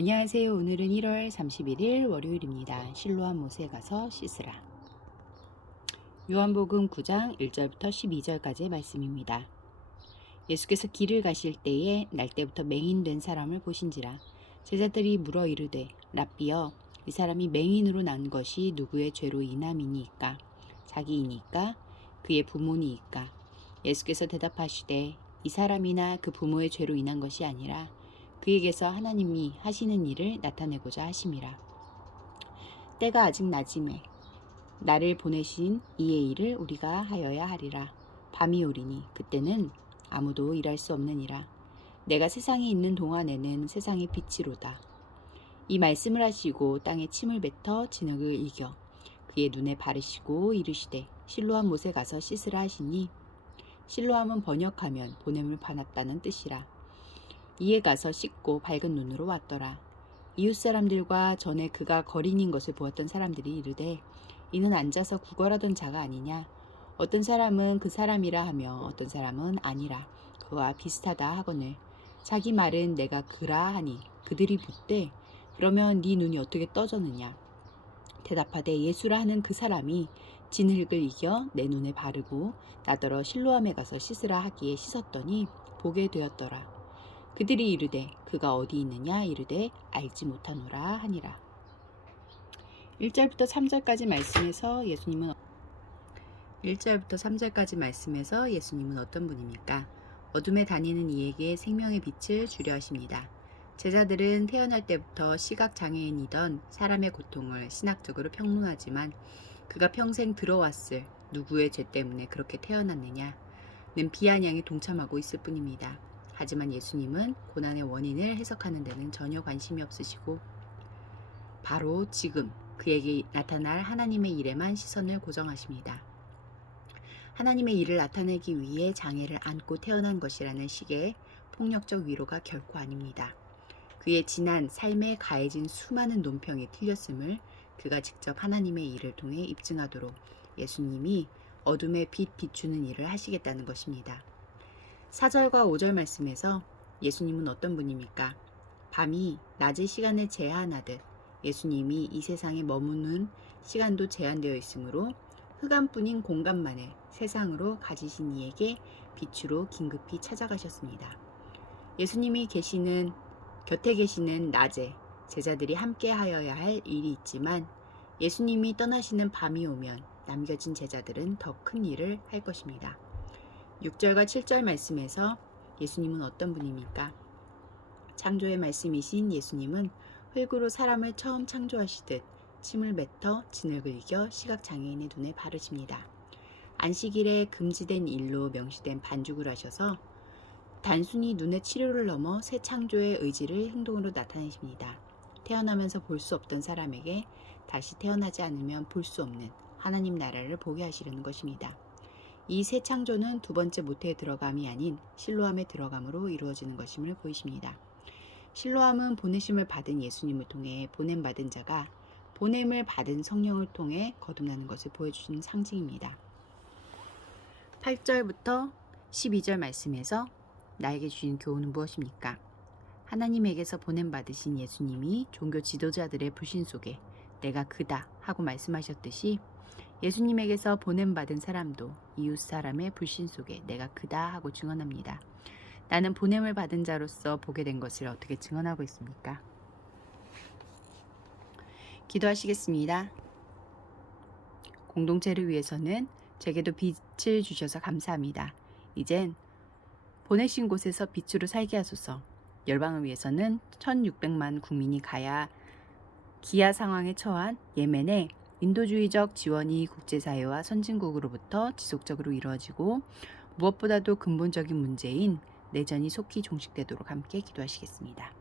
안녕하세요. 오늘은 1월 31일 월요일입니다. 실로암 못에 가서 씻으라. 요한복음 9장 1절부터 12절까지의 말씀입니다. 예수께서 길을 가실 때에 날 때부터 맹인된 사람을 보신지라. 제자들이 물어 이르되 랍비여, 이 사람이 맹인으로 난 것이 누구의 죄로 인함이니이까? 자기이니까? 그의 부모니이까? 예수께서 대답하시되 이 사람이나 그 부모의 죄로 인한 것이 아니라 그에게서 하나님이 하시는 일을 나타내고자 하심이라. 때가 아직 낮음에 나를 보내신 이의 일을 우리가 하여야 하리라. 밤이 오리니 그때는 아무도 일할 수 없느니라. 내가 세상에 있는 동안에는 세상의 빛이로다. 이 말씀을 하시고 땅에 침을 뱉어 진흙을 이겨 그의 눈에 바르시고 이르시되 실로암 못에 가서 씻으라 하시니, 실로암은 번역하면 보냄을 받았다는 뜻이라. 이에 가서 씻고 밝은 눈으로 왔더라. 이웃 사람들과 전에 그가 거린인 것을 보았던 사람들이 이르되 이는 앉아서 구걸하던 자가 아니냐? 어떤 사람은 그 사람이라 하며 어떤 사람은 아니라 그와 비슷하다 하거늘 자기 말은 내가 그라 하니 그들이 묻되 그러면 네 눈이 어떻게 떠졌느냐? 대답하되 예수라 하는 그 사람이 진흙을 이겨 내 눈에 바르고 나더러 실로암에 가서 씻으라 하기에 씻었더니 보게 되었더라. 그들이 이르되 그가 어디 있느냐? 이르되 알지 못하노라 하니라. 1절부터 3절까지 말씀에서 예수님은 어떤 분입니까? 어둠에 다니는 이에게 생명의 빛을 주려 하십니다. 제자들은 태어날 때부터 시각장애인이던 사람의 고통을 신학적으로 평론하지만 그가 평생 들어왔을 누구의 죄 때문에 그렇게 태어났느냐는 비아냥에 동참하고 있을 뿐입니다. 하지만 예수님은 고난의 원인을 해석하는 데는 전혀 관심이 없으시고 바로 지금 그에게 나타날 하나님의 일에만 시선을 고정하십니다. 하나님의 일을 나타내기 위해 장애를 안고 태어난 것이라는 식의 폭력적 위로가 결코 아닙니다. 그의 지난 삶에 가해진 수많은 논평이 틀렸음을 그가 직접 하나님의 일을 통해 입증하도록 예수님이 어둠에 빛 비추는 일을 하시겠다는 것입니다. 4절과 5절 말씀에서 예수님은 어떤 분입니까? 밤이 낮의 시간을 제한하듯 예수님이 이 세상에 머무는 시간도 제한되어 있으므로 흑암뿐인 공간만을 세상으로 가지신 이에게 빛으로 긴급히 찾아가셨습니다. 예수님이 곁에 계시는 낮에 제자들이 함께 하여야 할 일이 있지만 예수님이 떠나시는 밤이 오면 남겨진 제자들은 더 큰 일을 할 것입니다. 6절과 7절 말씀에서 예수님은 어떤 분입니까? 창조의 말씀이신 예수님은 흙으로 사람을 처음 창조하시듯 침을 뱉어 진흙을 이겨 시각장애인의 눈에 바르십니다. 안식일에 금지된 일로 명시된 반죽을 하셔서 단순히 눈의 치료를 넘어 새 창조의 의지를 행동으로 나타내십니다. 태어나면서 볼 수 없던 사람에게 다시 태어나지 않으면 볼 수 없는 하나님 나라를 보게 하시려는 것입니다. 이 새 창조는 두 번째 모태에 들어감이 아닌 실로암에 들어감으로 이루어지는 것임을 보이십니다. 실로암은 보내심을 받은 예수님을 통해 보냄받은 자가 보냄을 받은 성령을 통해 거듭나는 것을 보여주시는 상징입니다. 8절부터 12절 말씀에서 나에게 주신 교훈은 무엇입니까? 하나님에게서 보냄받으신 예수님이 종교 지도자들의 불신 속에 내가 그다 하고 말씀하셨듯이 예수님에게서 보냄받은 사람도 이웃 사람의 불신 속에 내가 그다 하고 증언합니다. 나는 보냄을 받은 자로서 보게 된 것을 어떻게 증언하고 있습니까? 기도하시겠습니다. 공동체를 위해서는 제게도 빛을 주셔서 감사합니다. 이젠 보내신 곳에서 빛으로 살게 하소서. 열방을 위해서는 1600만 국민이 가야 기아 상황에 처한 예멘의 인도주의적 지원이 국제사회와 선진국으로부터 지속적으로 이루어지고 무엇보다도 근본적인 문제인 내전이 속히 종식되도록 함께 기도하시겠습니다.